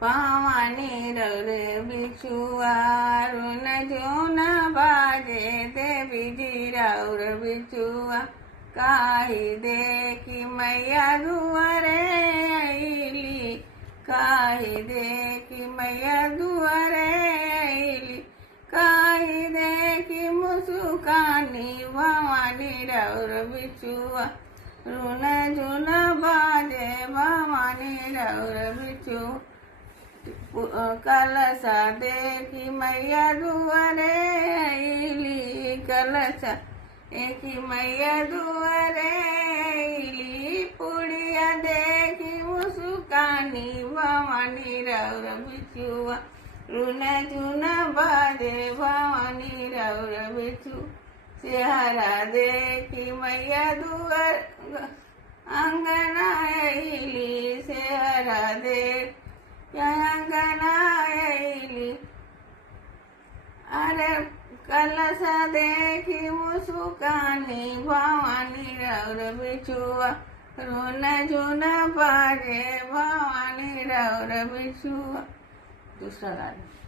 पावानी रवरे बिछुआ रुन जोन बाजे ते बिजी राउर बिछुआ काही देखी मैया दुआरे आईली काही देखी मैया दुआरे आईली काही देखी मुसुकानी भवानी राउर बिछुआ रुन जुन बाजे भवानी राउर बिछू कलसा देखी मैया दुआरे आईली कलसा देखी मैया दुआरे आईली पुड़िया देखी मुसुकानी भवानी राउर बिछुआ रुन जुन बाजे भवानी राउर बिछू सेहरा देखी मैया दुआर अंगना आईली सेहरा देख अंगना आईली अरे कलसा देखी मुसुकानी भवानी राउर बिछुआ रुन जुन बाजे भवानी राउर बिछुआ. दुसरा गाणं.